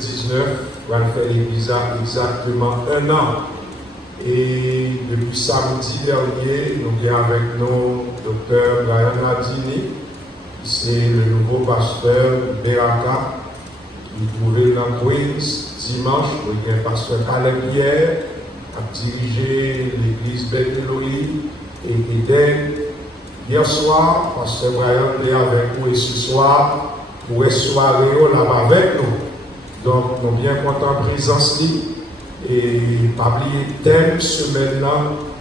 2019, on va faire l'église exactement 1 an. Et depuis samedi dernier, nous avons avec nous Dr. Brian Ladini, c'est le nouveau pasteur Beraka, qui trouvait dans Queens dimanche, il y a un pasteur Caleb Pierre, a dirigé l'église Bethel et Eden. Hier soir, pasteur Brian est avec nous et ce soir, pour une soirée là-bas avec nous. Donc, nous sommes bien contents de présence. Et pas oublier le thème semaine-là,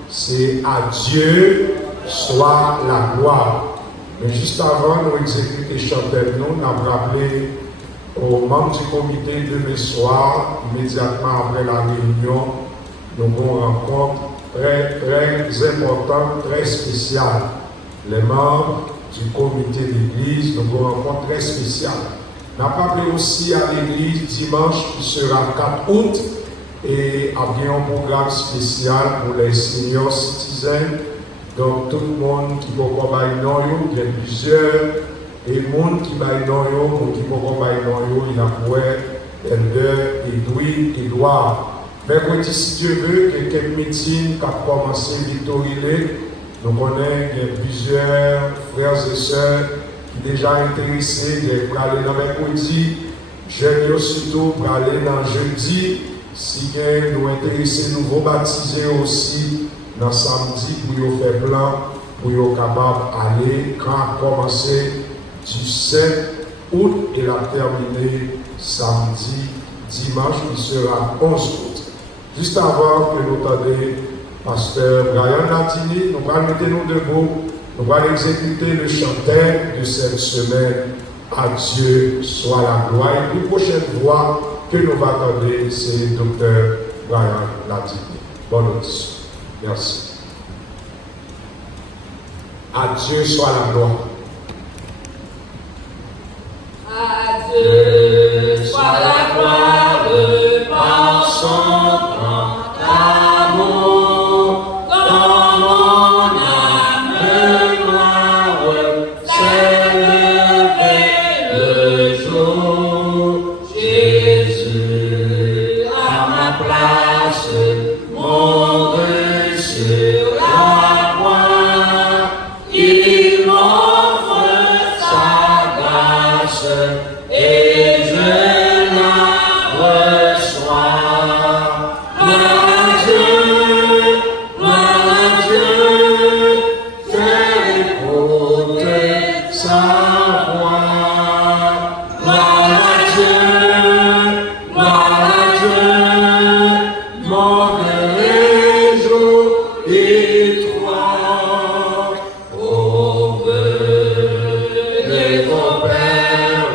c'est à Dieu soit la gloire. Mais juste avant, nous exécuter chanter, nous avons rappelé aux membres du comité demain soir, immédiatement après la réunion, nous avons une rencontre très, très importante, très spéciale. Les membres du comité d'église, nous avons une rencontre très spéciale. Nous avons appelé aussi à l'église dimanche qui sera 4 août et a un programme spécial pour les seniors citizens. Donc tout le monde qui peut combattre, il y a plusieurs et le monde qui va pour qui peut combattre, il a pour Elder, Edouard. Mercredi, si Dieu veut, il y a quelques meetings qui ont commencé Victorie. Nous connaissons qu'il y a plusieurs frères et sœurs qui sont déjà intéressés pour aller dans mercredi, jeunes surtout pour aller dans jeudi. Si nous intéressés, nous vous baptiser aussi dans samedi pour faire plan, pour être capable d'aller quand commencer du 7 août et la terminer samedi, dimanche qui sera 11 août. Juste avant que nous tendions pasteur Brian Latini, nous allons mettre nous debout, nous allons exécuter le chanteur de cette semaine. À Dieu soit la gloire. Et la prochaine voix que nous allons attendre, c'est Dr. Brian Latini. Bonne audition. Merci. À Dieu soit la gloire. À Dieu soit la gloire par son grand amour. Dans mon âme gloire s'est levé le jour. Jésus à ma place, mon sur la croix, il m'offre sa grâce et je la reçois. Gloire à Dieu, t'écoute sa voix. Gloire à Dieu, mon et toi, ô venez ton Père,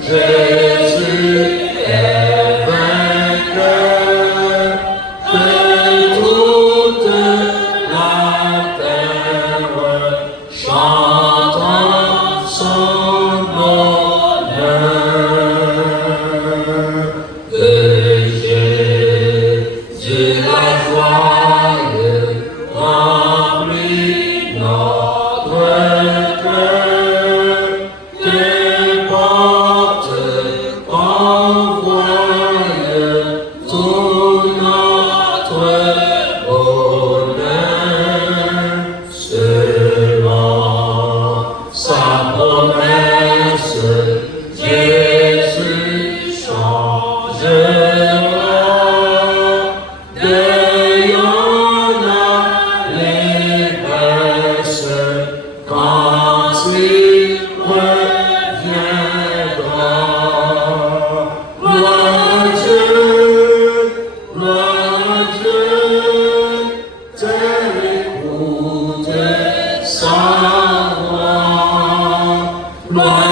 Jésus est vainqueur de toute la terre, chantant son bonheur. De Jésus la joie remplis notre cœur, qu'importe envoie tout notre bonheur, selon sa promesse, Jésus changera. Quand il reviendra, gloire à Dieu, t'écoute sa voix. Gloire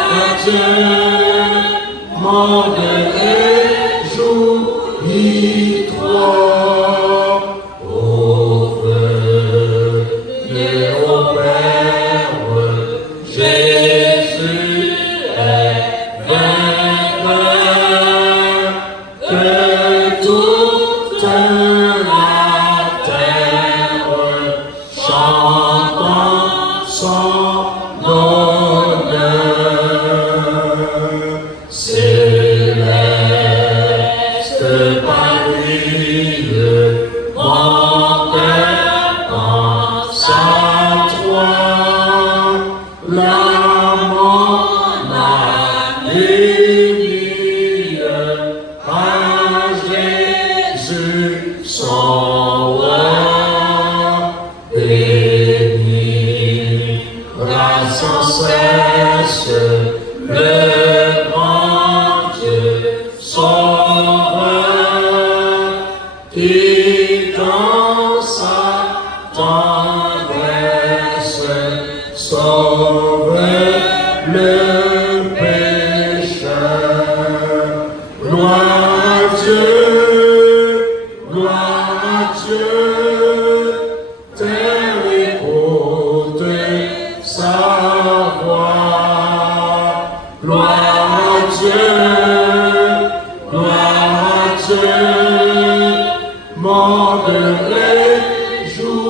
à Dieu, monde réjouis-toi. Jésus est vainqueur, que toute la terre chante son honneur. le grand Dieu sauveur, qui dans sa tendresse sauve le pécheur. Gloire à Dieu, gloire à Dieu, terre écoute sa voix. Gloire à Dieu, monde réjouis-toi.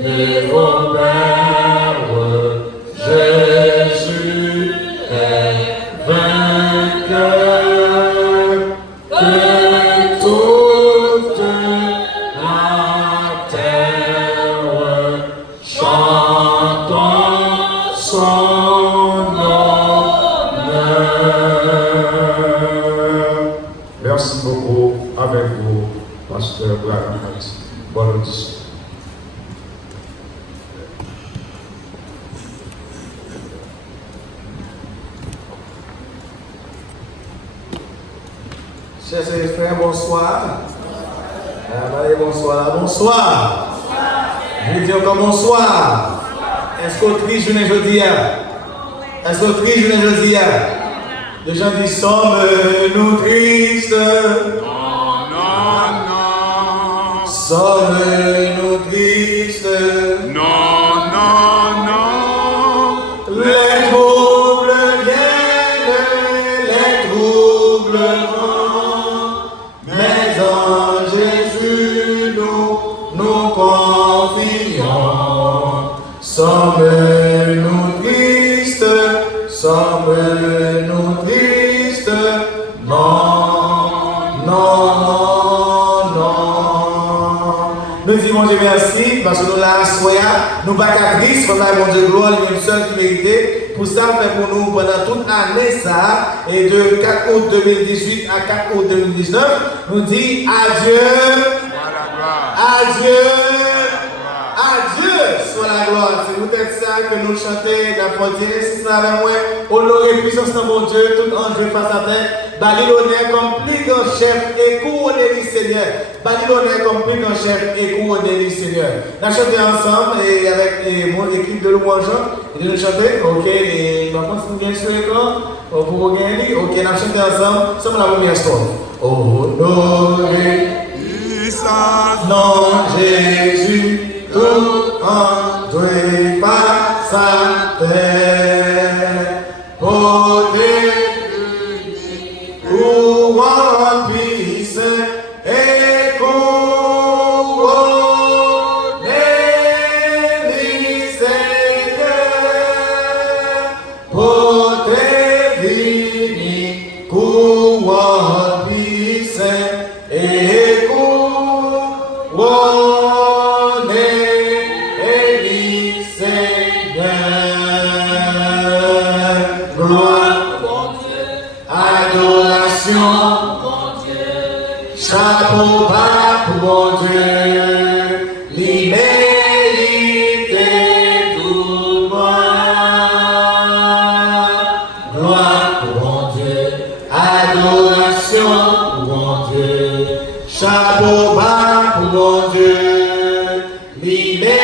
Revenez vos pères, Jésus est vainqueur, que toute la terre chante son honneur. Merci beaucoup avec vous, Pasteur Brian. Bonne audition. Chers frères, bonsoir. Bonsoir. Bonsoir. Je veux dire encore bonsoir. Est-ce qu'on triste aujourd'hui? Est-ce qu'on triste aujourd'hui? Les gens disent, sommes-nous tristes? Non. Sommes-nous tristes? Non. Les troubles viennent, les troubles vont, mais en Jésus nous confions. Sommes-nous tristes? Sommes-nous tristes? Non. Nous disons Dieu merci parce que nous l'avons soya, nous pas qu'à Christ, pour mon Dieu gloire, il y a une seule qui méritait. Pour ça, fait pour nous pendant toute l'année ça, et de 4 août 2018 à 4 août 2019, nous dit adieu, adieu, adieu, soit la gloire. C'est peut-être ça que nous chantons la frontière, si ça avec moi, honorer puissance de mon Dieu, tout en Dieu face à terre. Bali l'honneur comme plus grand chef et couronner le Seigneur. Bali l'honneur comme plus grand chef et couronner le Seigneur. Nous allons chanter ensemble et avec mon équipe de louange. Et nous chanter, ok, et maintenant si vous venez sur l'écran, pour gagner, ok, nous allons chanter ensemble, c'est la première histoire. Honorer non Jésus, tout en Dieu face à terre. Chapeau bas pour mon Dieu, l'immédiate tout gloire. Gloire pour mon Dieu, adoration pour mon Dieu. Chapeau bas pour mon Dieu, l'immédiate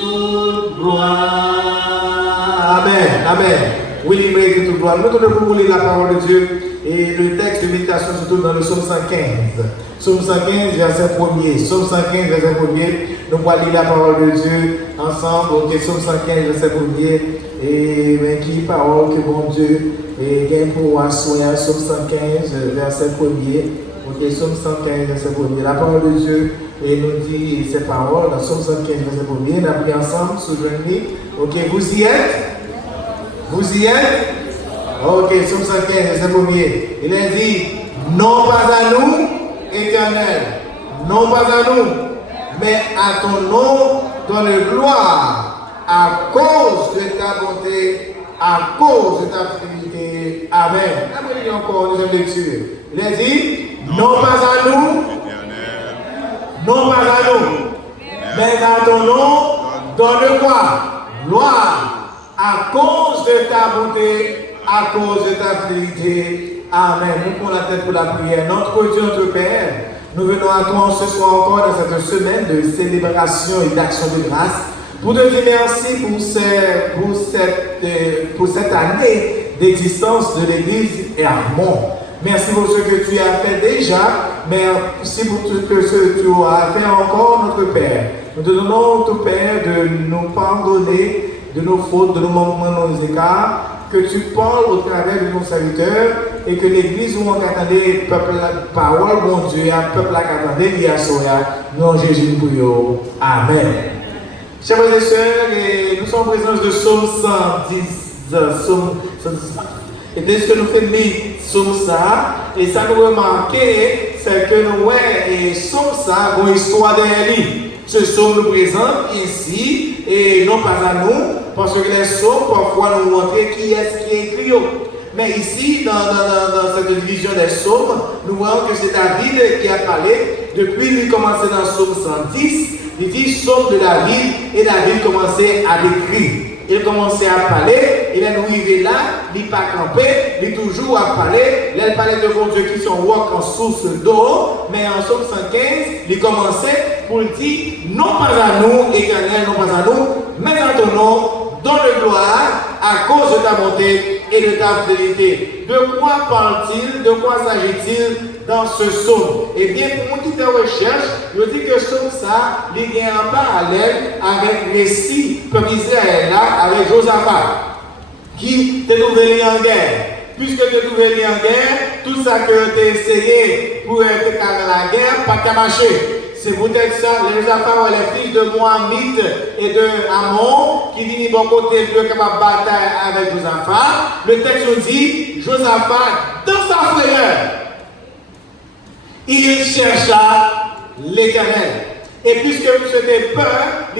tout gloire. Amen, amen. Oui, l'immédiate tout gloire. Nous devons vous lire la parole de Dieu. Et le texte de méditation se trouve dans le psaume 115. Psaume 115, verset 1er. Psaume 115, verset 1er. Nous allons lire la parole de Dieu ensemble. Ok, psaume 115, verset 1er. Et qui parole que mon Dieu gagne pour soigner. Psaume 115, verset 1er. Ok, psaume 115, verset 1er. La parole de Dieu et nous dit ces paroles dans psaume 115, verset 1er. Nous appris ensemble, souvenez. Ok, vous y êtes? Vous y êtes? Ok, psaume 115, verset 1er. Il a dit, non pas à nous, Éternel, non pas à nous, mais à ton nom donne gloire, à cause de ta bonté, à cause de ta fidélité. Amen. Amen. Encore une deuxième lecture. Il a dit, non pas à nous, non pas à nous, Mais à ton nom, donne-moi gloire à cause de ta bonté, à cause de ta fidélité. Amen. Nous prenons la tête pour la prière. Notre Dieu, notre Père, nous venons à toi ce soir encore dans cette semaine de célébration et d'action de grâce pour te dire merci pour cette année d'existence de l'Église Hermon. Merci pour ce que tu as fait déjà, merci pour ce que tu as fait encore, notre Père. Nous te donnons, notre Père, de nous pardonner de nos fautes, de nos manquements, de nos écarts, que tu parles au travers de nos serviteurs et que l'Église où on attendait peuple la parole, mon Dieu, un peuple qui attendait l'IA Soya, nous Jésus pour eux. Amen. Chers frères et sœurs, nous sommes en présence de Psaume 110, Psaume 110. Et dès que nous faisons Psaume ça, et ça nous remarquer, c'est que nous voyons Psaume ça, une histoire derrière lui. Ce psaume nous présente ici, et non pas à nous, parce que les psaumes, parfois, nous montrent qui est-ce qui est écrit. Mais ici, dans cette division des psaumes, nous voyons que c'est David qui a parlé. Depuis qu'il commençait dans le psaume 110, il dit psaume de David, et David commençait à l'écrire. Il commençait à parler, il est arrivé là, il n'est pas campé, il est toujours à parler. Il parlait de bon Dieu qui sont rocs en source d'eau, mais en psaume 115, il commençait pour dire non pas à nous, éternel, non pas à nous, mais à ton nom, donne gloire à cause de ta bonté et de ta fidélité. De quoi parle-t-il? De quoi s'agit-il dans ce psaume? Eh bien, pour mon petit recherche, je dis que ce psaume, ça, il est en parallèle avec le récit comme Israël là, avec Josaphat, qui t'est trouvé en guerre. Puisque tu es trouvé en guerre, tout ça que tu as essayé pour être dans la guerre, pas qu'à marcher. C'est peut-être ça, les Josaphat, les fils de Moabit et de Ammon, qui viennent de bon côté pour être capable de bataille avec Josaphat. Le texte nous dit, Josaphat, dans sa frayeur, il chercha l'Éternel. Et puisque vous avez peur,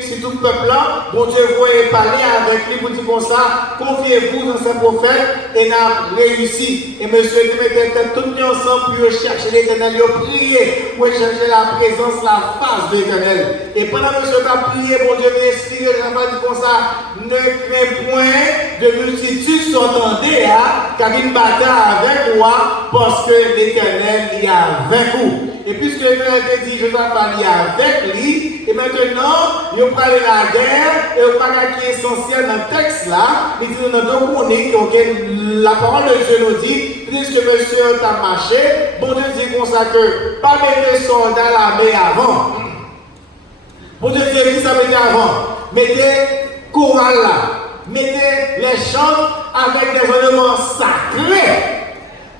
si tout le peuple là, bon Dieu voulait parler avec lui pour dire comme ça, confiez-vous dans ce prophète et n'a réussi. Et monsieur dit, mettez tout le monde ensemble pour chercher l'Éternel, pour prier, pour chercher la présence, la face de l'Éternel. Et pendant que monsieur a prié, bon Dieu m'a inspiré, je vais dire comme ça, ne crains point de multitude s'entendez, car une bataille avec moi, parce que l'Éternel y a avec vous. Et puisque l'Éternel a dit, je vais parler avec lui, et maintenant, il va parler la guerre, et le bagage qui est essentiel dans le texte là, il dit, nous devons connaître que la parole de Dieu nous dit, puisque monsieur a marché, bon Dieu dit comme ça que, pas mettre les soldats à l'armée avant. Bon Dieu dit, qui ça mettez avant? Mettez chorale là, mettez les chants avec des éléments sacrés,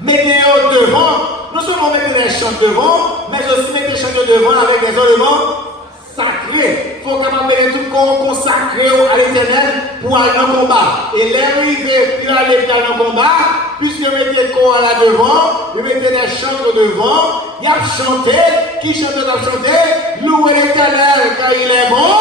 mettez-les devant. Non seulement mettre les chants devant, mais aussi mettre les chants devant avec des éléments sacrés. Il faut quand même mettre tout le corps consacré à l'Éternel pour aller dans le combat. Et l'arrivée pour aller dans le combat, puisque vous mettez le corps là devant, vous mettez les chants devant, il y a chanté, qui chante à chanter, louez l'Éternel car il est bon.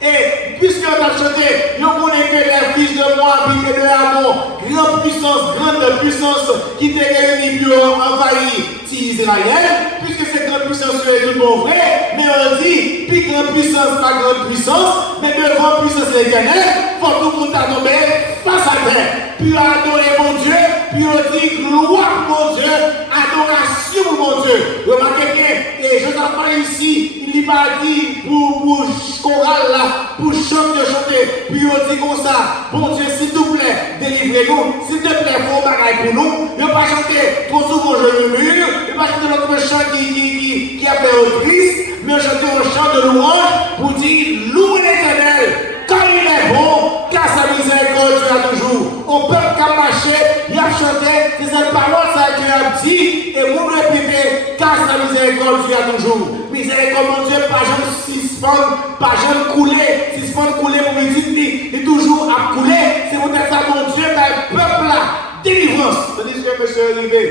Et puisque on a chanté, nous connaissons que les fils de Moabit et de Ammon, grande puissance qui était réunie pour envahir Israël, puisque cette grande puissance est tout bon vrai, mais on dit, puis grande puissance, pas grande puissance, mais devant puissance l'Éternel, il faut tout le monde tomber face à terre, puis adorer mon Dieu, puis on dit gloire mon Dieu, adoration mon Dieu. Remarquez bien, et Josaphat ici, il n'a pas dit pour chorale là, pour chanter, puis on dit comme ça, bon Dieu, s'il te plaît, délivrez-nous, s'il te plaît, faut bagaille pour nous, il n'a pas chanté trop souvent, je murmure, il n'a pas chanté notre chant qui a fait au triste, mais on chante un chant de louange pour dire, louez l'Éternel, car il est bon, car sa miséricorde sera toujours. Au peuple qui a marché, il a chanté, c'est cette parole ça Dieu a dit, et vous répétez, car sa miséricorde sera toujours. Miséricorde, mon Dieu, pas jamais suspendre, pas jamais couler, suspendre, couler, pour me dire, il est toujours à couler, c'est pour ça, mon Dieu, mais le peuple là, délivrance. Tandis que monsieur est arrivé,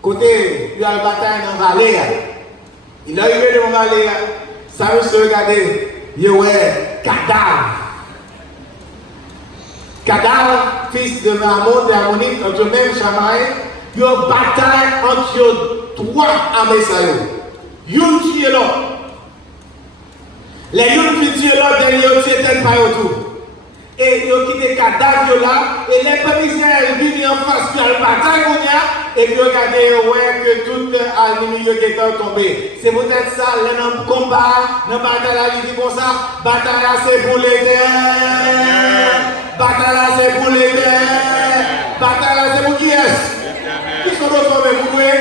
côté, il y a la bataille dans la vallée, il est arrivé dans la vallée, ça monsieur regardez, il y a cadavre. Cadavre, fils de Ammon, de Ammonite, entre même Chamaï, il y a une bataille entre trois armées. Yon tué l'autre. Les yon qui tué l'autre, derrière tué tel pas autour. Et ils ont quitté cadavre là, et les commissaires viennent en face, puis ils bataille, et puis regardez, ouais, que tout l'ennemi est tombé. C'est peut-être ça, les combat, dans la bataille là, ils disent comme ça, bataille là c'est pour l'éternel, bataille là c'est pour l'éternel, bataille là c'est pour qui est-ce? Qui sont d'autres mais vous pouvez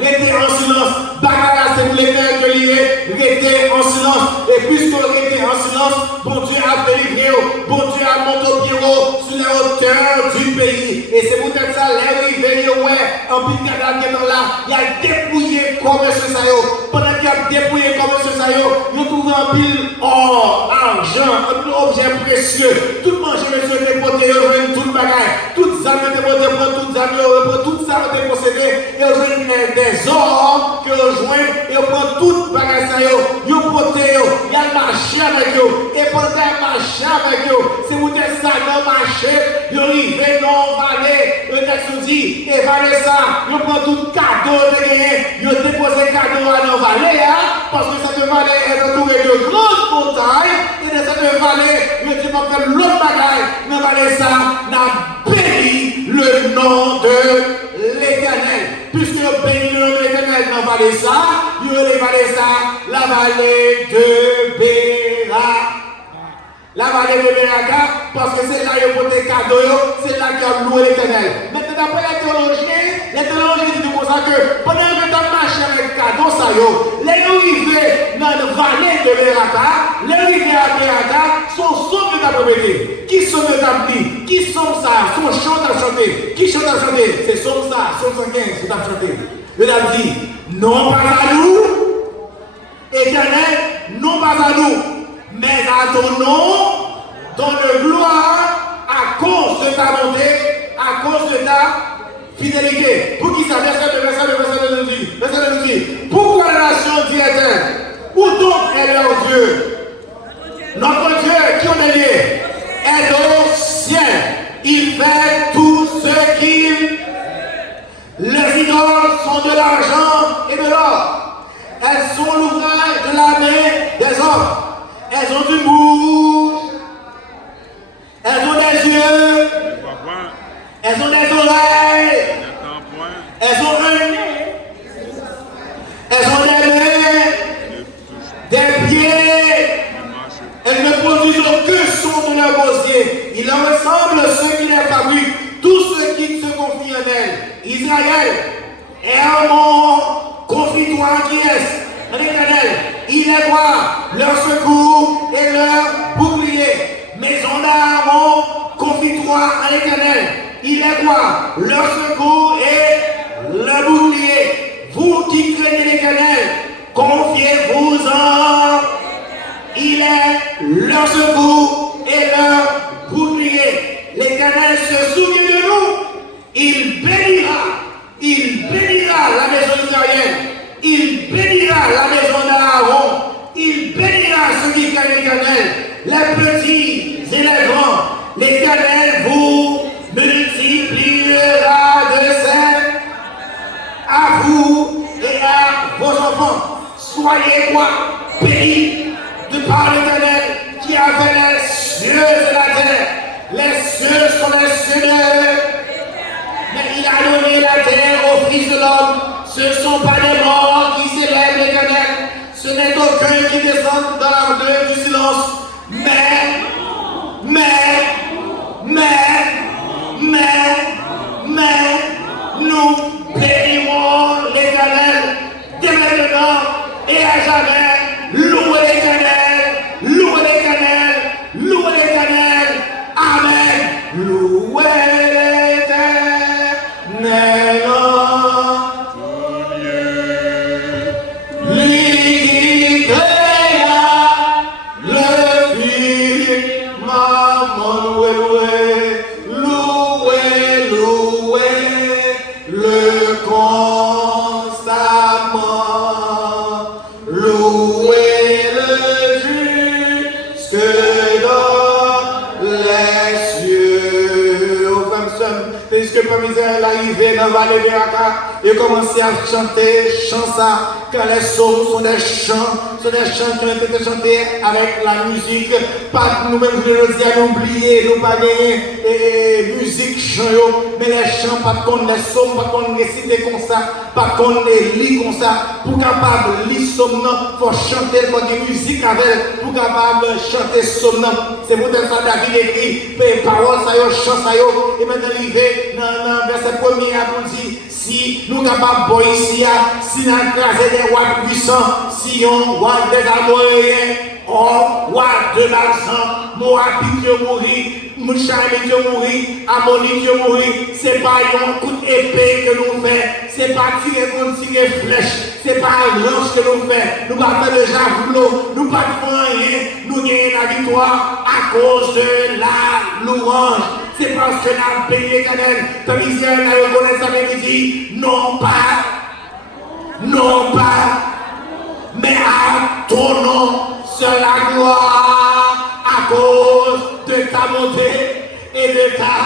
rester en silence. Bataille là c'est pour l'éternel que lié, rester en silence. Et puisque rester en silence, bon Dieu a délivré, bon Dieu a monté au bureau sur les hauteurs du pays. Et c'est peut-être ça, les rivets, ouais, en pile cadavre qui est là, il a dépouillé comme ce saillot. Pendant qu'il a dépouillé comme ce saillot, il a trouvé un pile or, argent, un pile objet précieux. Tout manger, monsieur, déporté, tout le bagage, toutes les armes déportées, toutes les armes, toutes les armes dépossédées, et des or que rejoint, et on prend tout le bagage, il a porté, il a marché avec eux, et pendant qu'il marché avec eux, c'est peut-être ça, il a marché, il arrive dans la vallée, le texte dit, et vallée ça, il prend tout cadeau de gagner, il dépose cadeau à la vallée, parce que cette vallée est entourée de grandes montagnes, et dans cette vallée, il dit que l'autre bagaille, dans la vallée ça, n'a béni le nom de l'Éternel. Puisque vous bénissez le nom de l'Éternel dans la vallée ça, vous allez vallée ça, la vallée de Béra. La vallée de Béra, parce que c'est là où vous avez des cadeaux, c'est là qu'il y a loué l'Éternel. Maintenant, d'après la théologie dit comme ça que pendant que vous marchez avec cadeaux, ça y est, les arrivés dans la vallée de Béra, les arrivés à Béra sont sauvés de la propriété. Qui sont de la qui sont ça? Son chant à chanter. Qui chante à chanter? C'est son ça, son 115, c'est à chanter. Le a dit, non pas à nous, Éternel, non pas à nous, mais à ton nom, donne gloire à cause de ta bonté, à cause de ta fidélité. Pour qui ça? Verset 2 nous dit, pourquoi la nation dit-elle? Où donc est leur Dieu? Notre Dieu, qui on est lié, est au ciel. Il fait tout ce qu'il. Les idoles sont de l'argent et de l'or. Elles sont l'ouvrage de la main des hommes. Elles ont une bouche. Elles ont des yeux. Elles ont des oreilles. Elles ont un nez. Elles ont des mains. Des pieds. Elles ne produisent aucun son de leur gosier. Il en ressemble ceux qui les fabriquent, tous ceux qui se confient en elles. Israël est un mont, confie-toi qui est en l'Éternel. Il est quoi? Leur secours et leur bouclier. Maison d'Aaron, confie-toi en l'Éternel. Il est quoi? Leur secours et leur bouclier. Vous qui craignez l'Éternel, confiez-vous en. Il est leur secours et leur bouclier. L'Éternel se souvient de nous. Il bénira la maison d'Israël. Il bénira la maison d'Aaron. Il bénira ceux qui craignent l'Éternel, les petits et les grands. L'Éternel vous multipliera de ses à vous et à vos enfants. Soyez quoi? Bénis de par l'Éternel qui a fait les cieux et la terre. Les cieux sont les cieux de mais il a donné la terre aux fils de l'homme. Ce ne sont pas des morts qui célèbrent l'Éternel. Ce n'est aucun qui descend dans l'ardeur du silence. Mais, nous bénirons l'Éternel dès maintenant et à jamais. Louez l'Éternel, louez l'Éternel, louez l'Éternel. Amen. Louez l'Éternel. Lui qui créa le firmament, louez le constamment, louez le jusque dans les cieux. Puisque parmi elles arrivé dans la vallée de Aka, et commencé à chanter, chant ça, car les psaumes sont des chants qui ont été chantés avec la musique. Pas nous-mêmes, je le dis à n'oublier, nous pas gagner musique, chant, mais les chants, pas qu'on les psaumes, pas qu'on récite comme ça, pas qu'on les lit comme ça. Pour capable de lire psaume, il faut chanter, il faut des musique avec, pour capable de chanter psaume. C'est pour ça que David écrit, paroles, ça y est, chant, ça y est, et maintenant il va dans le verset 1er pour dire, si nous sommes capables de ici, si nous avons crasé des rois puissants, si on roi des Amoréens, roi de l'argent, Moabite qui mourit, Mouchaïm qui mourit, Ammonite qui mourit, ce n'est pas un coup d'épée que nous faisons, ce n'est pas tirer flèche, ce n'est pas un lance que nous faisons, nous ne faisons pas de javelot, nous ne faisons rien, nous gagnons la victoire à cause de la louange. C'est parce que la paix éternelle, comme Israël a reconnu ça, mais il dit, non pas, mais à ton nom, c'est la gloire à cause de ta bonté et de ta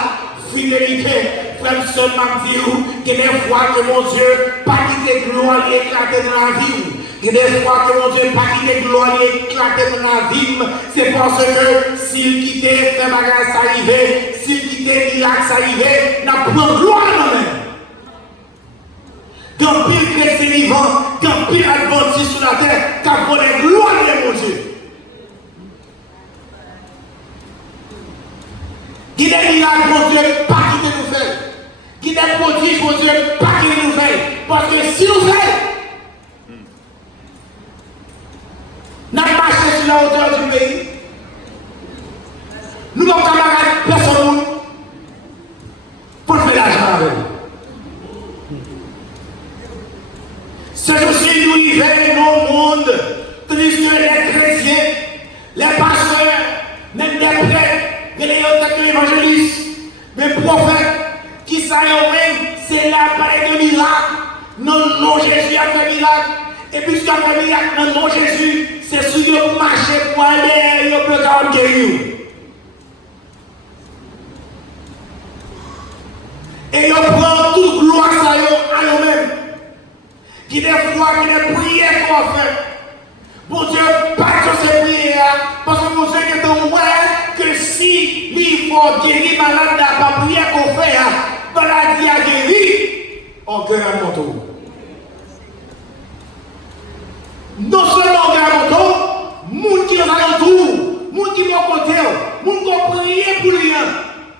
fidélité. Frère, seulement dire qu'il y a des fois que mon Dieu, pas quitter gloire éclater dans la vie. Il y a des fois que mon Dieu, pas quitter gloire éclater dans la vie. C'est parce que s'il quittait ce bagage arrivé, s'il quittait l'Irak arrivé, n'a pas de gloire dans même. Quand pile chrétien vivant, quand pile adventiste sur la terre, quand on est gloire de mon Dieu. Qui est l'Irak, mon Dieu, pas quitter nous faire. Qui est prodige, mon Dieu, pas quitter nous faire. Parce que si nous faisons, nous avons marché sur la hauteur du pays. Nous n'avons pas personne pour faire l'argent avec nous. Ce jour-ci, nous vivons dans le monde, tandis que les chrétiens, les pasteurs, même les prêtres, les évangélistes, les prophètes, qui savent même, c'est la parole de miracle. Non, Jésus a fait miracle. Et puisqu'il a fait miracle, non, Jésus, c'est sûr que vous marchez pour aller, il peut pas guérir. Et il prend toute gloire à nous-mêmes. Qui des fois, qui des prières qu'on va faire. Bon Dieu, pas que ces prières, parce que mon Dieu est en ouais, que si il faut guérir malade, la pas prière qu'on fait, maladie à guérir, on gagne à mon tour. Non seulement on gagne à mon tour, moun qui est alentour, moun qui vont côté, moun qui vont prier pour lui,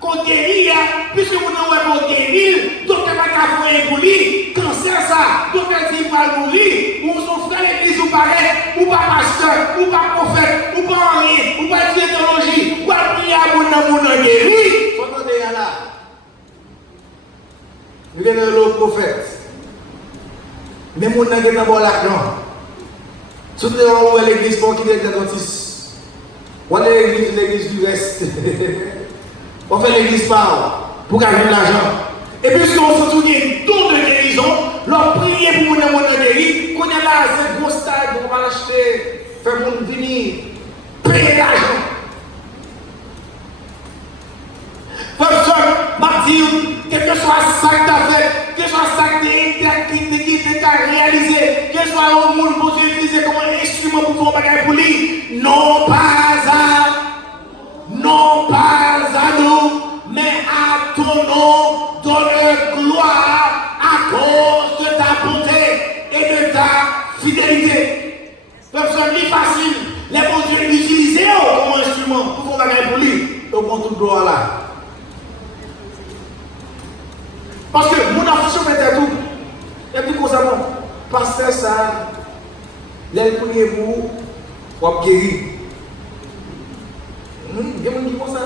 qu'on guérit, puisque vous n'avez pas guéri, donc il va faire pour lui, cancer ça, donc il va mourir, ou son frère l'église ou pareil, ou pas pasteur, ou pas prophète, ou pas rien, ou pas théologie, ou pas prier à mon guéri. Attendez là. Vous avez le prophète. Mais mon n'a pas bon l'argent. Surtout où est l'église pour qui est adventiste. Où est l'église du reste. On fait l'église pour gagner de l'argent. Et puisqu'on se souvient tout de guérison, leur prier pour mon guéri, qu'on est là, c'est gros stade, on va l'acheter, faire mon venir, payer l'argent. Personne m'a dit, quel que soit ça que tu as fait, quel que soit ça que tu as réalisé, quel que soit le monde pour utiliser comme un instrument pour faire un bagage pour lui, non pas à nous, mais à ton nom, donne gloire à cause de ta bonté et de ta fidélité. Personne n'est facile. Les bons dieux l'utiliser comme instrument pour faire un bagage pour lui. Donc on toute gloire là. Parce que mon affiche mettait tout. Et puis comme ça, bon, pasteur ça, les priez vous, pour guérir. Il y a des gens qui font ça.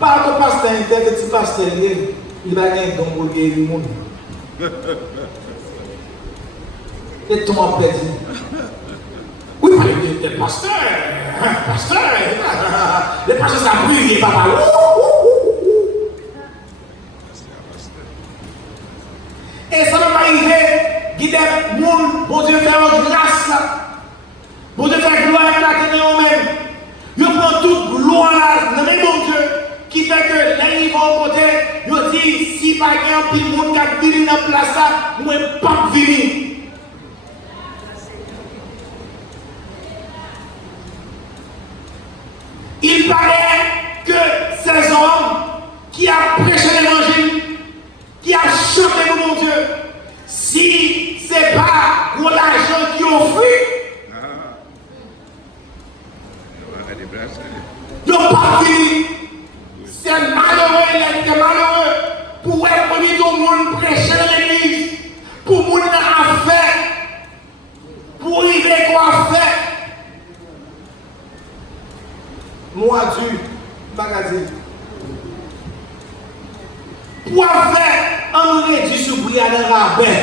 Par le pasteur interne, le petit pasteur, il va gagner un don pour guérir le monde. Et tout le monde perdu. Oui, le pasteur, le pasteur, ça brûle, il va pas. Et ça va pas arriver, guider le monde, bon Dieu faire une grâce là. Bon Dieu faire gloire à la même. Il prend toute gloire là, dans le même bon Dieu, qui fait que les niveaux au côté, il dit, si si pas un pile monde qui a venu dans la place là, moi pas venir. Il paraît que ces hommes qui ont prêché l'évangile, qui ont chanté pour mon Dieu, si ce n'est pas pour l'argent qui offre, ils n'ont pas fini. C'est malheureux, il est malheureux pour être venu tout le monde prêcher dans l'église, pour le monde à faire, pour arriver quoi faire. Moi, Dieu, magazine. Pour faire un réduit sur le rabais.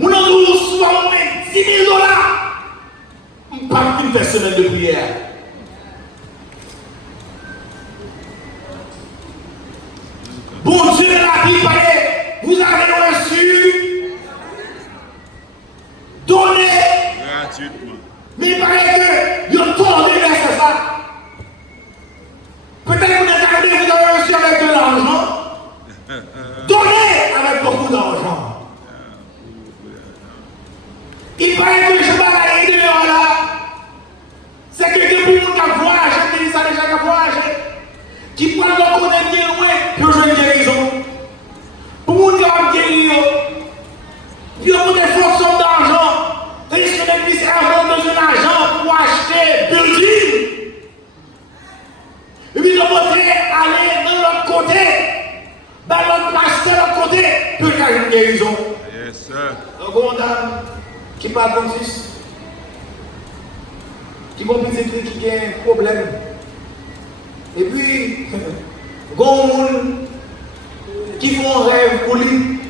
Mon amour soit au moins 10 000 $. Je ne peux pas faire semaine de prière. Bon Dieu, la Bible parlait, vous avez reçu, donné, gratuitement. mais il paraît que vous avez tourné vers ça. Peut-être que vous avez reçu avec de l'argent, donné avec beaucoup d'argent. Il paraît que je vais aller là, c'est que depuis mon cas voyage, je dis ça déjà qu'à voyager, qui peut le connaître bien loin, pour jouer une guérison. Pour mon cas guérir, puis on a des forces d'argent, et je vais plus avoir besoin d'argent pour acheter building. Et puis on va aller de l'autre côté, dans l'autre place de l'autre côté, pour faire une guérison. Yes, sir. Donc on a qui parle comme fils, qui vont me dire qu'il y a un problème. Et puis, il y a des gens qui font un rêve pour lui.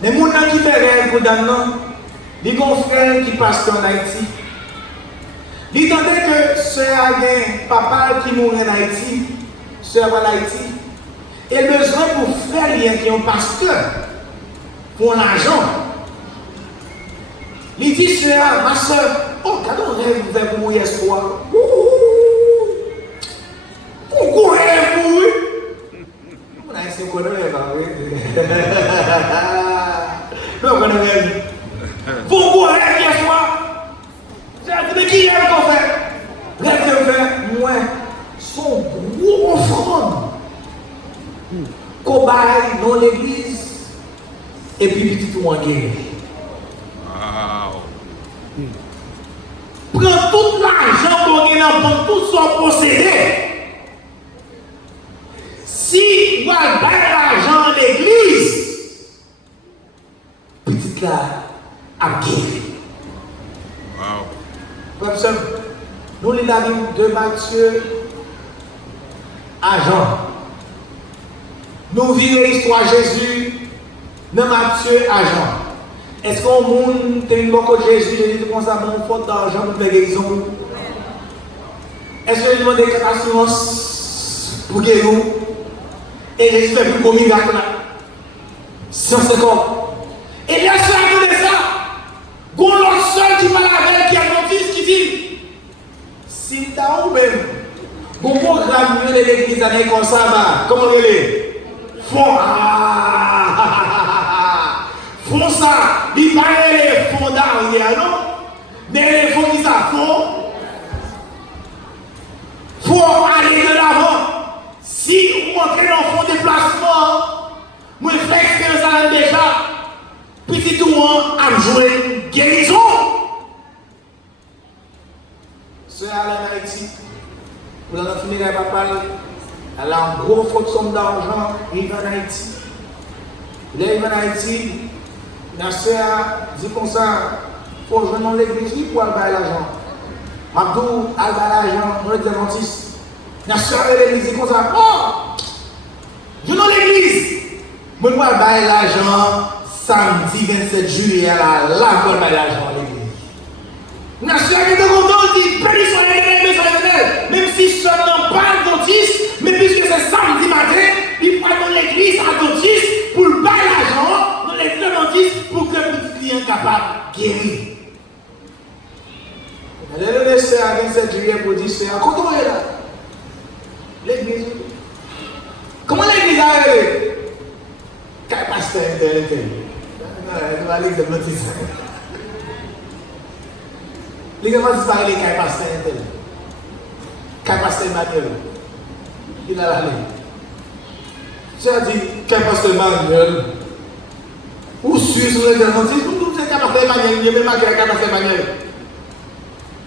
Les gens qui font un rêve pour Damnan, il y a un frère qui passe en Haïti. Il tentait que sœur a un papa qui mourut en Haïti, sœur en Haïti, et besoin pour frère qui est un pasteur, pour l'argent. Il dit, sœur, ma soeur, oh, quand on rêve vers vous hier soir, pourquoi rêve pour vous? On a essayé de connaître, oui. Non, on rêve. Pourquoi rêve hier soir? Mais qui rêve qu'on fait? Rêve de faire, moi, son gros offrande. Qu'on baille dans l'église, et puis petit tout en guerre. Prends tout l'argent qu'on a dans tout son possédé. Si vous avez l'argent à l'église, petite là, à guérir. Wow. Nous les avons de Matthieu à Jean. Nous vivons l'histoire de Jésus de Matthieu à Jean. Est-ce qu'on monde a une beaucoup de Jésus, Jésus dit comme ça, mon faute d'argent pour faire guérison? Est-ce que je demande des assurances pour guérir? Et Jésus fait plus combien de là? 150. Et là, ça a donné ça. Gon l'autre seul qui parle avec qui a mon fils qui dit, si t'as ou même, bon programme de l'église année comme ça, comment il est? Font font ça, ils parlent les fonds d'arrière, non? Mais les fonds qui ça font, faut aller de l'avant. Si vous entrez dans le fond de déplacement, vous faites expérience déjà, petit tout le monde a joué guérison. C'est à la Haïti, vous avez fini la papa, elle a un gros faute somme d'argent, il va en Haïti. Là, il va en Haïti. La soeur dit comme ça, il faut jouer dans l'église pour aller à l'argent. Abdou, aller à l'argent, on est adventiste. La soeur de l'église dit comme ça, oh, je dans l'église. Je vais aller à l'argent samedi 27 juillet, là, je vais aller à l'argent à l'église. La soeur est contente, dit, béni soit l'éternel, même si ce n'est pas adventiste, mais puisque c'est samedi matin, il va dans l'église adventiste pour le bailler l'argent. Pour que le petit client capable de guérir. Elle est laissée à 27 juillet pour dire c'est à contrôler là. tel. On va aller de baptiste. Les gens vont disparaître les cas pasteur tel. Cas pasteur Manuel. Il a allé. C'est-à-dire, cas pasteur Manuel. Ou Suisse, ou les gens disent, nous sommes cas pasteur Manuel, il y a même pas cas pasteur Manuel.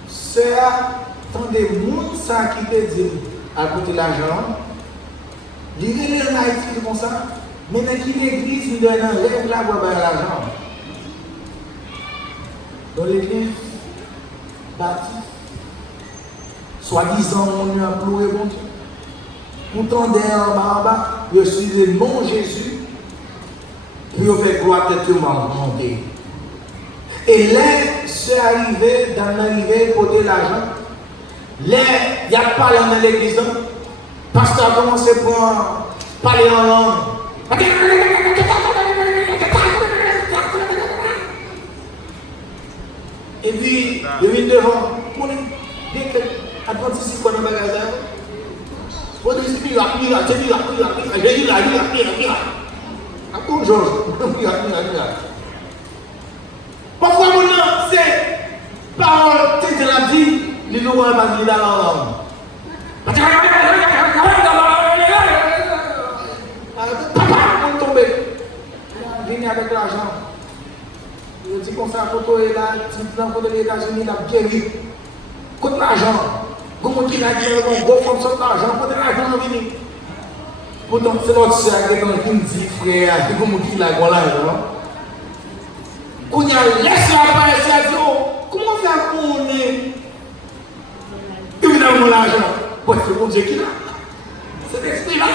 C'est tant des gens qui te disent à côté de l'argent. Il y a en Haïti comme ça. Mais dans l'église, il y a un rêve là pour avoir l'argent. Dans l'église, bâtie, soi-disant, on a imploré mon Dieu. Pourtant, derrière en bas, je suis le nom Jésus, puis on fait gloire que tout le monde monter. Et là, c'est arrivé dans l'arrivée pour de l'argent. Là, il n'y a pas dans l'église. Pasteur a commencé à parler en langue. Et puis, il vient devant. Dès que Adventiste qu'on a magasin, on dit miracle. J'ai dit miracle. Encore Georges, miracle. Parfois, c'est parole, tu te l'as dit, les gens vont pas dire dans la langue. Papa, on tombe. Venez avec l'argent. Je dis qu'on s'est photo et là, tu dis dans les États-Unis, il a guéri. Contre l'argent. Comment tu as dit, on va faire son argent, contre l'argent, on vient. Pourtant, c'est notre sœur qui est dans le dit, frère, comment tu l'as gagné l'argent. Quand il y a laissé apparaître, il dit, comment faire pour on est évidemment l'argent. Ouais, c'est mon Dieu qui l'a. C'est l'esprit là.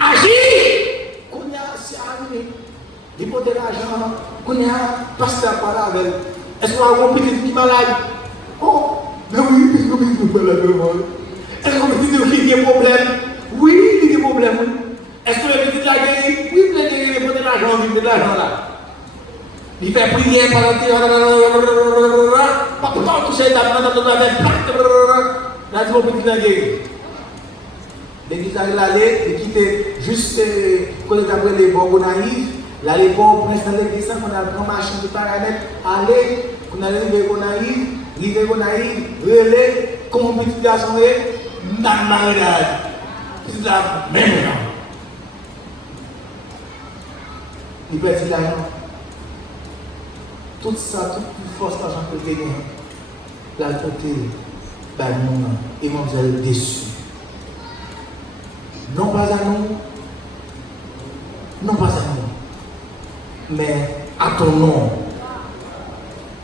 Agis! Quand il y a c'est arrivé, il faut de l'argent. Quand il y a pasteur par avec. Est-ce qu'on a un petit qui est malade? Oh, mais oui, est-ce qu'on est malade? Est-ce qu'on a des problèmes? Oui, il y a des problèmes. Est-ce qu'on a des petits guéris? Oui, il y a de l'argent, il y a de l'argent là. Il fait prier par la terre, pas toucher la main dans la tête, là, tu vas petit guérir. L'église allait et quitter juste quand on après les bons naïfs, là les bons princes dans l'église, on a pris une machine de paramètres, aller, on a arrivé au naïf, relais, comme petit garçon est, dans malade. C'est la même chose. Il perd l'argent. Tout ça, toute force d'argent que tu as, la côté, et moi vous allez déçu. Non pas à nous, mais à ton nom,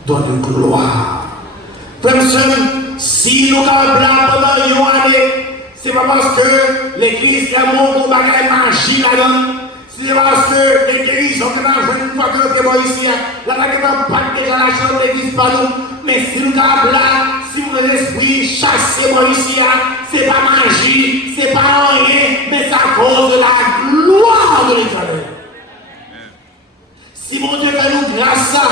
donne gloire. Frère, si nous avons blanc pendant une année, c'est pas parce que l'église est mon combat de magie là-dedans. C'est parce que les guérisons que nous avons une fois que nous sommes ici, là, nous n'avons pas déjà la chambre de l'église par nous. Mais si nous avons là, si vous avez l'esprit chassé moi ici, c'est pas magie, c'est pas rien, mais c'est à cause de la gloire de l'Éternel. Si mon Dieu fait nous grâce à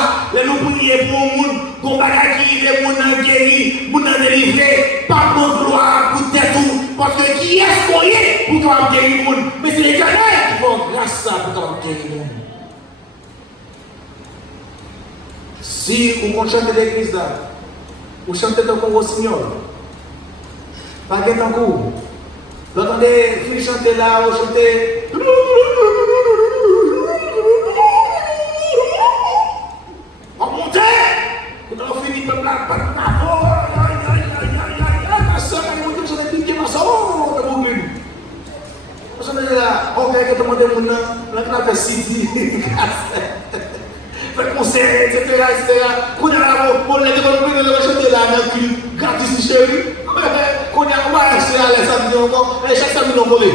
nous prier pour le monde, qu'on va acquérir les gens guéris, les gens délivrés, pas pour gloire, pour tout. Parce que qui est-ce qu'on est pour qu'on guérir le monde? Mais c'est l'Éternel qui fait grâce à pour qu'on guérir le monde. Si vous chantez l'église là, vous chantez encore au Seigneur, pas de temps court. Vous entendez, vous chantez là, vous chantez. On monte, vous avez fini par là, par là, ma soeur, elle m'a dit, vous avez piqué ma soeur, de mon but. Vous savez là, on vient que tout le monde est là, on a fait 6 10, fait conseil, etc. Quand on a chanté là, on a gratis chérie. Quand on a c'est à l'aise, ça dit encore, chaque samedi on volé.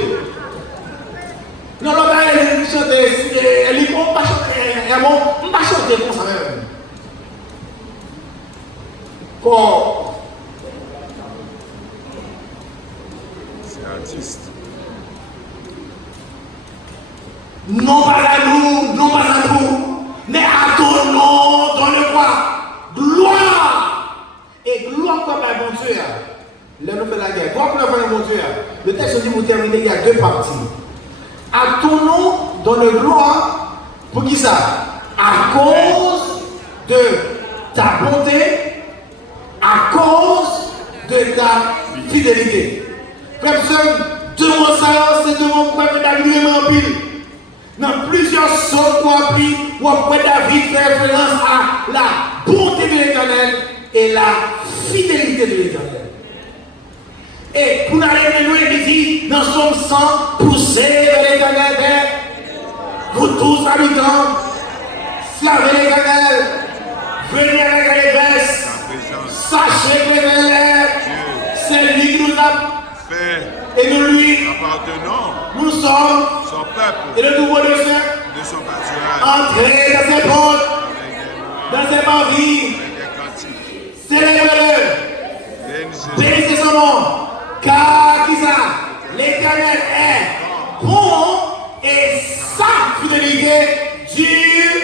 Non, non, elle chante, elle dit, on va chanter comme ça même. Bon. C'est artiste. Non pas à nous, mais à ton nom, donne quoi? Gloire! Et gloire comme un bon Dieu. Là, nous faisons la guerre. Gloire comme un bon Dieu. Le texte dit, vous terminez, il y a 2 parties. À ton nom, donne gloire. Pour qui ça? À cause de ta bonté, à cause de ta fidélité. Comme ça, devant ça, c'est devant quoi David en pile. Dans plusieurs sortes qu'on a pris, où David fait référence à la bonté de l'Éternel et la fidélité de l'Éternel. Et pour aller loin, il dit dans son sang, poussez vers l'Éternel, vous tous habitants, servez l'Éternel, venez avec l'allégresse, sachez que l'Éternel, c'est lui qui nous a fait, et nous lui appartenons, nous sommes son peuple, et le nouveau de son pâturage, entrez dans ses portes, dans ses parvis, célébrez-le, bénissez son nom. Car qui ça? L'Éternel est bon et sa fidélité dure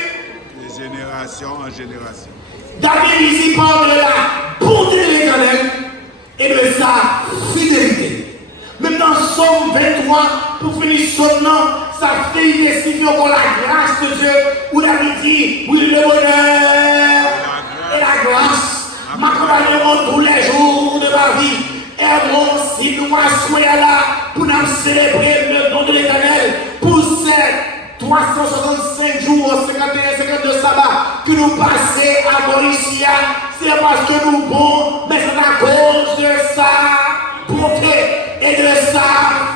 de génération en génération. David ici parle de la bonté de l'Éternel et de sa fidélité. Même dans Somme 23, pour finir son nom, sa fidélité signifie encore la grâce de Dieu, où David dit, oui, le bonheur et la grâce m'accompagneront tous les jours de ma vie. Et bon, si nous soyons là pour nous célébrer le nom de l'Éternel pour ces 365 jours, 51, 52 sabbats que nous passons à Mauricia, c'est parce que nous bons, mais c'est à cause de sa bonté et de sa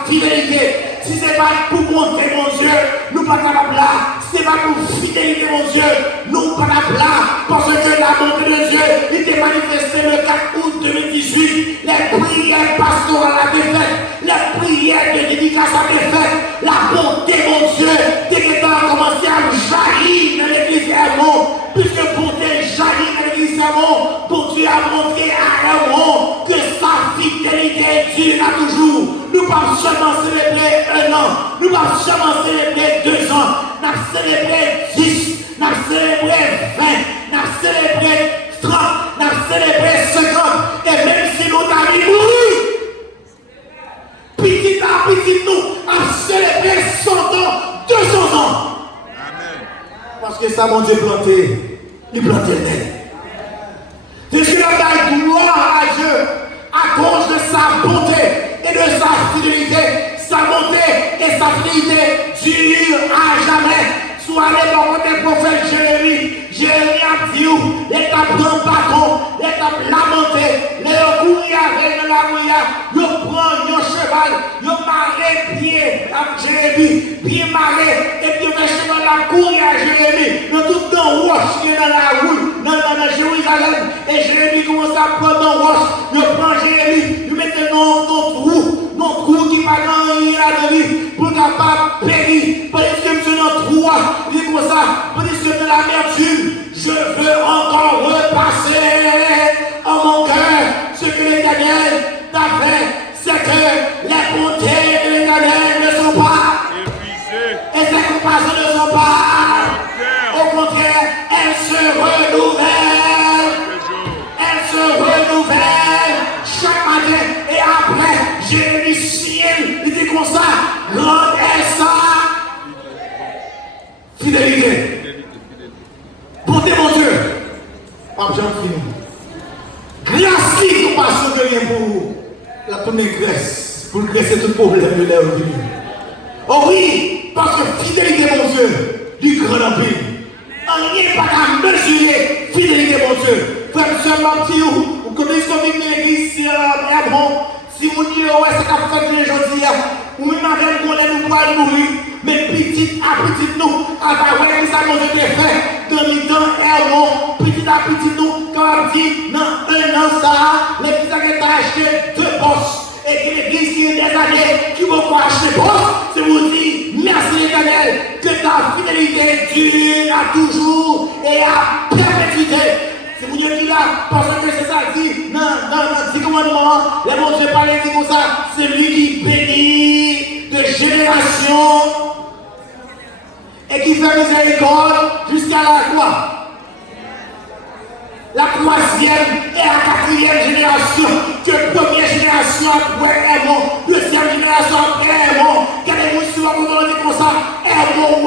fidélité. Si ce n'est pas pour monter, mon Dieu, nous ne sommes pas capables là. Si ce n'est pas pour fidélité, mon Dieu, nous ne sommes pas capables là. Parce que la bonté de Dieu était manifestée le 4 août 2018. Les prières pastorales à défaite, les prières de dédicace à défaite, la bonté, mon Dieu, dès que tu as commencé à jaillir dans l'église Hermon, puisque bonté jaillit dans l'église Hermon, pour Dieu a montré à Hermon que sa fidélité dure à toujours. Nous ne pouvons seulement célébrer 1 an, nous ne pouvons seulement célébrer 2 ans, nous avons célébré 10, nous avons célébré 20, nous avons célébré 30, nous avons célébré 50, et même si nous avons mouru, petit à petit nous avons célébré 100 ans, 200 ans. Amen. Parce que ça, mon Dieu, planté, il plantait net. C'est ce qu'il a donné gloire à Dieu à cause de sa bonté et de sa fidélité. Sa bonté et sa fidélité durent à jamais. Soit les parents des prophètes Jérémie. Jérémie a dit, l'état prend bâton, l'état lamenté, les couillards dans la couillard, ils prennent un cheval, ils marrent pied à Jérémie, pied marré, et puis ils mettent dans la couillard à Jérémie, dans tout dans roche, dans la roue, dans Jérusalem, et Jérémie commence à prendre dans roche, ils prennent Jérémie, ils mettent dans trou qui va gagner la vie, pour capable périr, parce que monsieur dans trou, il dit comme ça, parce que de l'amertume, je veux encore repasser en mon cœur ce que l'Éternel t'a fait, c'est que les bontés de l'Éternel ne sont pas épuisées et ses compassions ne sont pas, au contraire, elles se renouvellent, chaque matin et après, Jérémie ciel, il dit comme ça, grande est sa fidélité. Bonté, mon Dieu, pas besoin de finir. Grâce qui compassion de rien pour vous. La tournée graisse, pour graisser tout problème de l'air venu. Oh oui, parce que fidélité, mon Dieu, du grand empire. Rien pas à mesurer fidélité, mon Dieu. Frère, seulement petit vous connaissez comme une église, si bon, si vous dites, ouais, c'est qu'à faire les gens dire, ou même avec nous, nous pouvons mourir, mais petit à petit, nous, à travers ça qu'on a fait, dans les temps, petit à petit, nous, quand on dit, dans 1 an, ça, les petits qui ont acheté 2 postes, et que l'église qui est des années, qui vont acheter postes, c'est vous dire, merci l'Éternel, que ta fidélité dure à toujours et à perpétuité. C'est vous dire qu'il a, parce que c'est ça dit, dans 10 commandements, les mots de parler comme ça, c'est lui qui bénit de génération et qui fait miséricorde jusqu'à la croix. La 3e et la 4e génération, que première génération après Hermon, 2e génération après Hermon, regardez-vous si vous vous rendez comme ça, Hermon,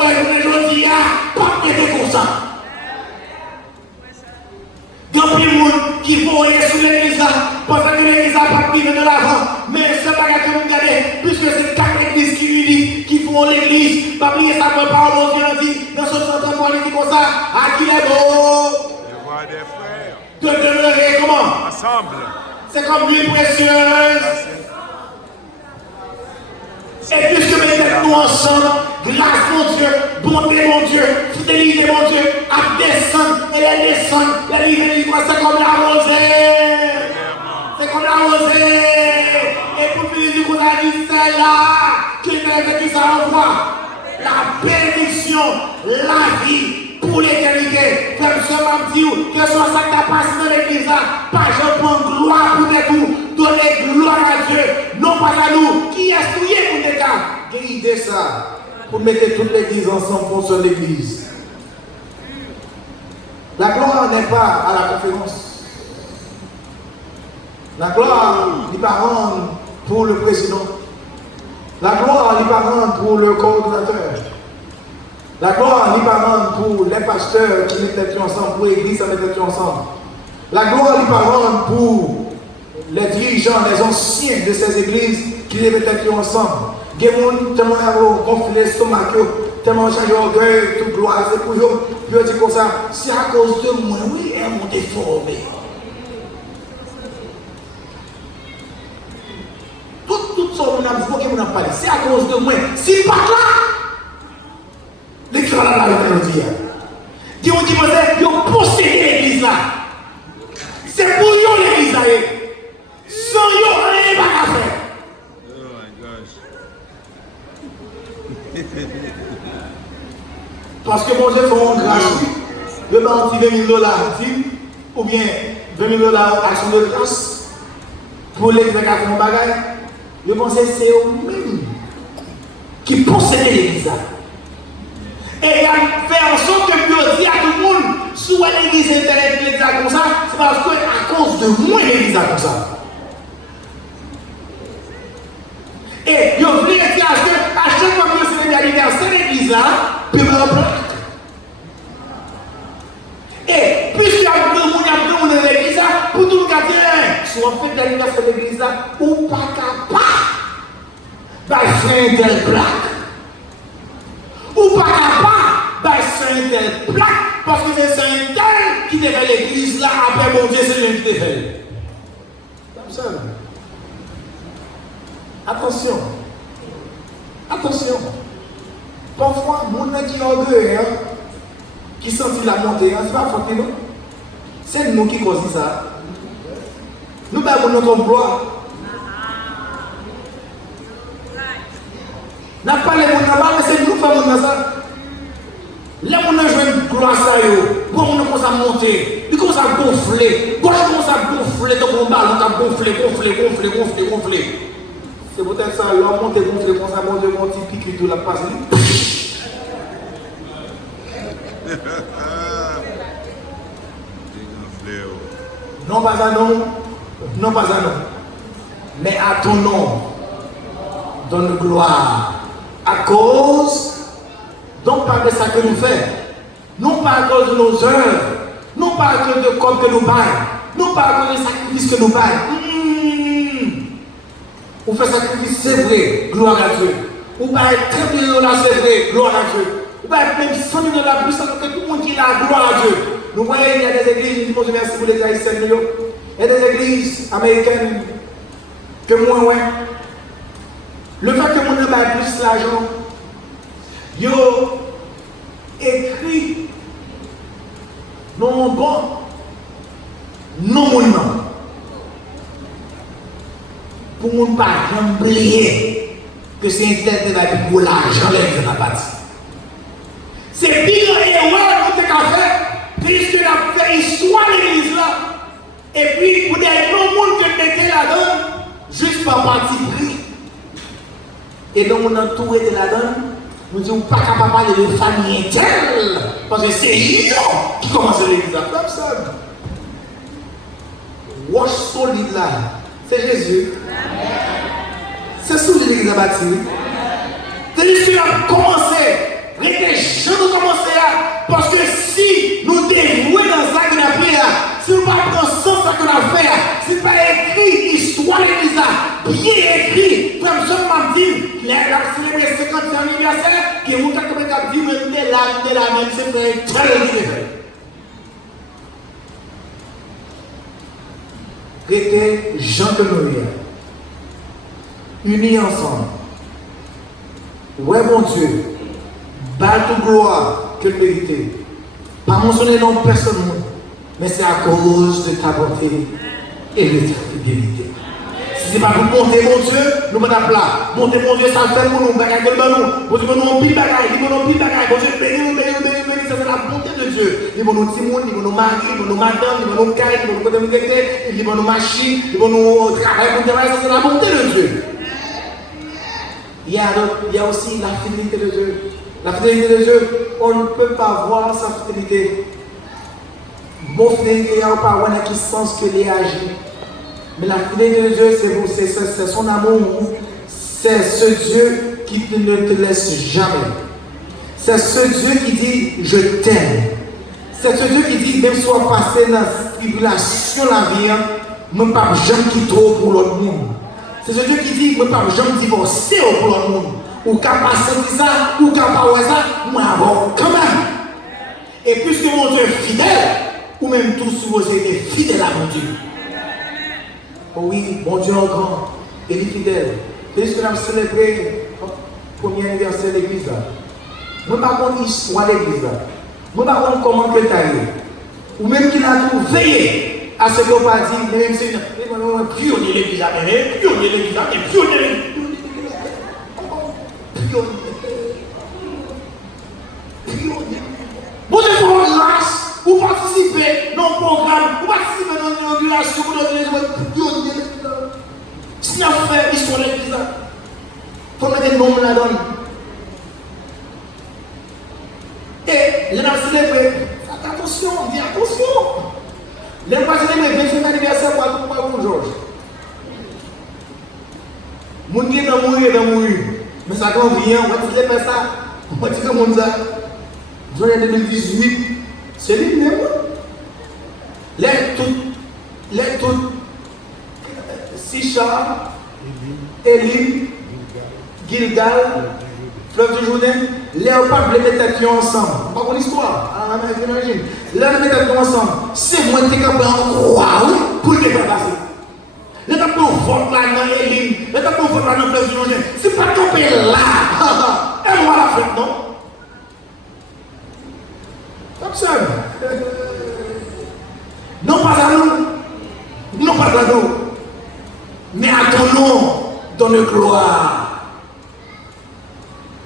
pas oublier ça, mon parole, mon Dieu, dit, dans son centre, il dit comme ça, à qui est beau. De voir des frères. De demeurer comment? Ensemble. C'est comme l'huile précieuse. Et puisque nous ensemble, grâce mon Dieu, bonté mon Dieu, fidélité mon Dieu, à descendre, et elle descend, la livre, c'est comme la rosée. C'est comme la rosée. Et pour finir du coup, on a dit celle-là, qui ça envoie. La bénédiction, la vie pour l'éternité. Comme ce m'a dit, que ce soit ça qui a passé dans l'église là, pas je prends gloire pour des coups, donner gloire à Dieu, non pas à nous. Qui est souillé pour des cas? Guidez ça, pour mettre toute l'église ensemble pour son église. La gloire n'est pas à la conférence. La gloire n'est pas rendre pour le président. La gloire n'est pas rendre pour le coordinateur. La gloire n'est pas rendre pour les pasteurs qui mettent ensemble, pour l'église qui mettent ensemble. La gloire n'est pas rendre pour les dirigeants, les anciens de ces églises qui les mettent ensemble. Il y a des gens tellement gonflés l'estomac, tellement changé d'orgueil, toute gloire, c'est pour eux. Puis on dit comme ça, c'est à cause de moi, oui, elles m'ont déformé. Tout ça, on a parlé, c'est à cause de moi. Si pas là, l'écran là, il dit. Qui ont dit, ils ont possédé l'église là. C'est pour eux l'église là. Sans eux, rien va à faire. Oh my gosh. Parce que mon Dieu fait un grâce. Le banque $20 000 ou bien $20 000 action de grâce pour l'église qui a fait mon bagage. Je pense que c'est eux-mêmes qui possèdent l'église. Et il a fait en sorte que Dieu dit à tout le monde, soit l'église est comme ça, c'est parce que à cause de moi l'église est comme ça. Et je voulais dire à chaque fois que vous célébrez l'anniversaire de l'église là, puis vous en plaque. Et puisqu'il y a deux monde dans l'église là, pour tout le monde dire, soit on fait l'anniversaire de l'église là, ou pas capable de faire une telle plaque. Ou pas capable de faire une telle plaque, parce que c'est un tel qui devait l'église là, après mon Dieu, c'est lui qui devait. Comme ça. Attention. Attention. Parfois, mon qui est orgueilleux, qui sentit la montée, c'est pas faute nous. C'est nous qui causons ça. Nous avons notre emploi. N'a pas les gens là, mais c'est nous qui faisons ça. Là, on a joué une gloire ça, bon, on commence à monter, il commence à gonfler, gauche commence à gonfler, donc on ballon, on a gonflé. C'est peut-être ça, l'homme monte et gonfle, comme ça, mon Dieu, mon petit pique, tout la passe. Non pas à non, mais à ton nom, donne gloire, à cause, non pas de ça que nous faisons, non pas à cause de nos œuvres, non pas à cause de corps que nous baillons, non pas à cause des sacrifices que nous baillons. On fait sacrifice, c'est vrai, gloire à Dieu. On va être très bien là, c'est vrai, gloire à Dieu. On va être même 100 000 $ plus que tout le monde qui est là, gloire à Dieu. Nous voyons, il y a des églises, je dis merci pour les Haïtiens, il y a des églises américaines que moi, ouais. Le fait que mon homme a plus l'argent, il écrit non bon, non mon nom. Pour ne pas oublier que c'est un tel de la vie pour l'argent de la partie. C'est pire erreur que tu as fait, puisque tu as fait histoire de l'église là. Et puis, pour des non-monde que tu mettais là-dedans, juste par parti pris. Et donc, on a entouré de là-dedans, nous disons pas capable de parler de famille interne, parce que c'est eux qui commencent à l'église là. Comme ça. Wash solide là, c'est Jésus. C'est sous l'église à bâtir. C'est lui qui a commencé. Les gens nous commencer là. Parce que si nous dévouons dans ça qu'on a pris là, si nous ne pas dans ce sens qu'on a fait là, si nous pas écrit l'histoire de l'église là, bien écrit, comme je m'a dit, il a célébré 50e anniversaire, qui est dit, même de la même, c'est frère, tel qui est fait. Restez gens que nous unis ensemble. Ouais, mon Dieu, bâle toute gloire que le mérité. Pas mentionner non personne, mais c'est à cause de ta bonté et de ta fidélité. Si ce n'est pas pour monter, mon Dieu, nous mettons à plat. Monter, mon Dieu, ça fait pour nous, bagaille de nous. Bon Dieu, nous pile bagaille, nous pile bagaille. Bon Dieu, bénis, ça c'est la bonté de Dieu. Il va nous Timon, il va nous mari, il va nous madame, il va nous caille, il va nous communauté, il va nous machine, il va nous travailler pour travailler, ça c'est la bonté de Dieu. Il y a aussi la fidélité de Dieu. La fidélité de Dieu, on ne peut pas voir sa fidélité. Bon fidélité, il n'y a pas de qui sens que les agit. Mais la fidélité de Dieu, c'est son amour. C'est ce Dieu qui ne te laisse jamais. C'est ce Dieu qui dit je t'aime. C'est ce Dieu qui dit même si on passe dans la tribulation la vie, même pas jamais qui trop pour l'autre monde. C'est ce Dieu qui dit même pas jamais divorcer pour l'autre monde. Ou qu'à passer ça, ou qu'à pas ça, moi avant quand même. Et puisque mon Dieu est fidèle, ou même tous vous êtes fidèles à mon Dieu. Oh oui, mon Dieu est grand, il est fidèle. Puisque nous avons célébré le premier anniversaire de l'église. Nous ne savons pas l'histoire de l'église. Nous ne savons pas comment elle est allée. Ou même qu'il a tout veillé à ce qu'on va dire, même si nous avons pionnier l'église, pionnier l'église, pionnier l'église. Vous êtes en grâce, vous participez dans le programme, vous participez dans l'inauguration, vous donnez si vous avez fait l'histoire de l'église, il faut mettre des noms là-dedans. Et les gens célèbrent, attention, dis attention. Les gens célèbrent le 25e anniversaire pour Georges. Mon Dieu est dans mourir. Mais ça quand vient, on va dire ça, on va dire comme ça. Journée 2018, c'est lui-même. Les toutes, Sicha, Elim, Gilgal, Fleuve de Jourdain, les papas les mettent ensemble. Pas pour l'histoire, les mettent ensemble. C'est moi qui ai capable de croire pour les faire passer. Les papas votent là dans Elim, les papas votent là dans Fleuve de Jourdain. C'est pas tomber là. Et moi la fête, non? Comme ça. Non pas à nous, non pas à nous, mais à ton nom, donne gloire.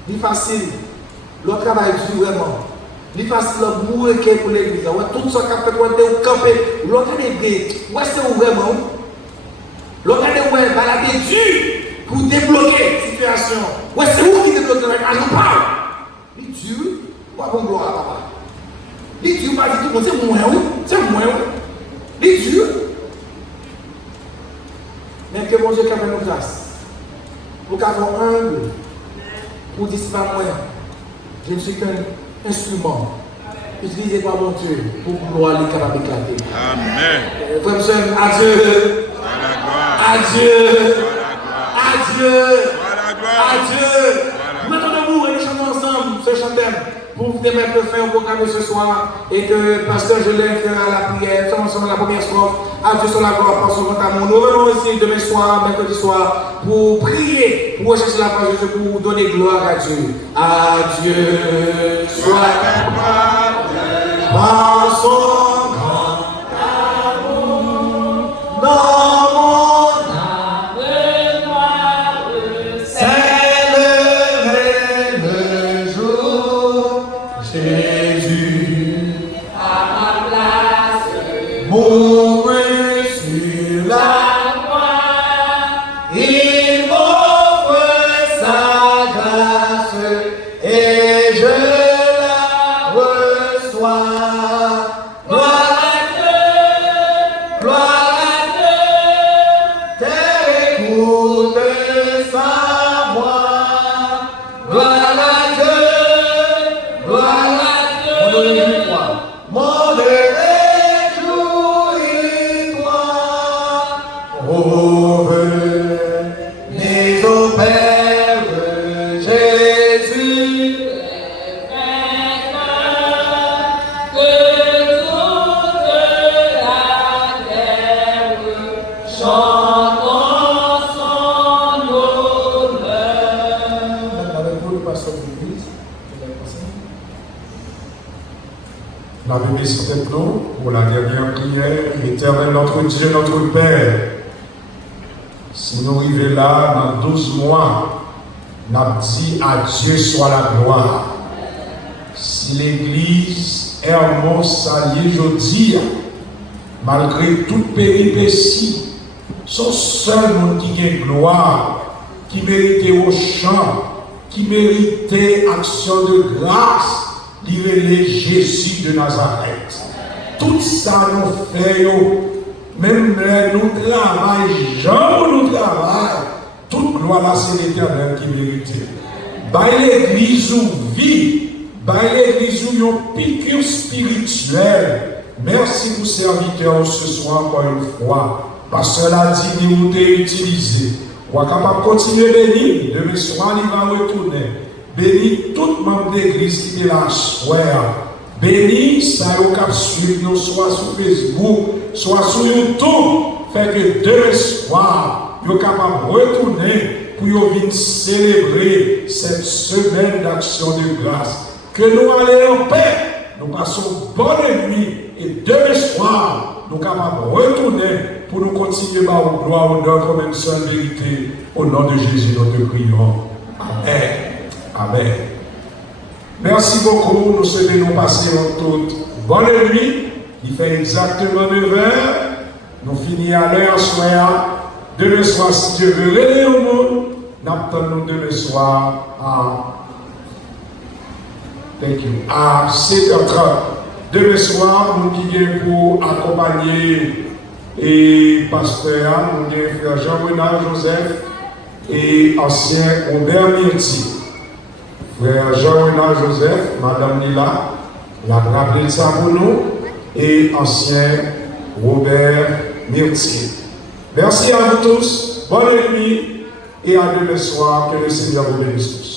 C'est facile, le travail dur vraiment. C'est facile de mourir pour l'église. Tout ce qu'on fait, on est campé. L'autre est c'est vraiment. L'autre est balader dur pour débloquer la situation. C'est où qui débloque la situation? Je parle. C'est dur, pas bon gloire à papa. Les dieux pas dit tout le monde, c'est moi, oui. C'est moi, oui. Les dieux. Mais que mon Dieu qui a fait nos grâces. Pour qu'avons humble. Pour dire c'est pas moi. Je ne suis qu'un instrument. Utilisé par mon Dieu pour gloire les capables d'éclater. Amen. Frère, adieu. Adieu. Adieu. Adieu. Mettons debout et nous chantons ensemble ce chanteur. Pour vous permettre de faire un programme ce soir et que Pasteur Jolin fera la prière, ensemble la première strophe, Adieu sur la gloire par son grand amour. Nous venons ici demain soir, mercredi soir, pour prier, pour rechercher la face de Dieu, pour donner gloire à Dieu. Adieu soit la gloire par son grand amour. Dans mon âme noire, c'est le jour. Jésus, à ma place, mourut sur la croix. Il m'offre sa grâce et je la reçois. Gloire à Dieu, gloire à Dieu, t'écoute sa voix. Gloire à Dieu, gloire à Dieu, mon réjouis-toi. Oh, venez au Père Jésus, On avait mis sur tête nous pour la dernière prière. Éternel notre Dieu, notre Père, si nous arrivons là dans 12 mois, nous avons dit à Dieu soit la gloire. Si l'Église est un mot salier, je dis, malgré toute péripétie, son seul monde qui a gloire, qui méritait au chant, qui méritait action de grâce, il est Jésus de Nazareth. Tout ça nous fait, même nous travaillons, Jean nous travaillons, toute gloire là, c'est l'Éternel qui méritait. By l'Église où vit, by l'Église où il y a une piqûre spirituelle. Merci pour serviteur ce soir encore une fois. Parce que la dignité est utilisée. On est capable de continuer à bénir. Demain soir, il va retourner. Bénis tout membre d'église qui est là, bénis ça au cap suivre, soit sur Facebook, soit sur YouTube. Fait que demain soir, vous êtes capable de retourner pour venir célébrer cette semaine d'action de grâce. Que nous allons en paix, nous passons bonne nuit et demain soir, nous sommes capables de retourner pour nous continuer à vous gloire, honneur, comme une seule vérité. Au nom de Jésus, nous te prions. Amen. Amen. Merci beaucoup. Nous souhaitons passer toute bonne nuit. Il fait exactement 9h. Nous finissons à l'heure soir. Demain soir, si Dieu veut réveiller au monde, nous attendons demain soir à 7h30. Demain soir, nous qui pour accompagner et pasteur, nous avons frère Jean-Renard Joseph et ancien Robert Mirti. Frère Jean-Renard Joseph, Madame Nila, la rappelé ça pour nous, et ancien Robert Mirti. Merci à vous tous, bonne nuit et à demain soir, que le Seigneur vous bénisse tous.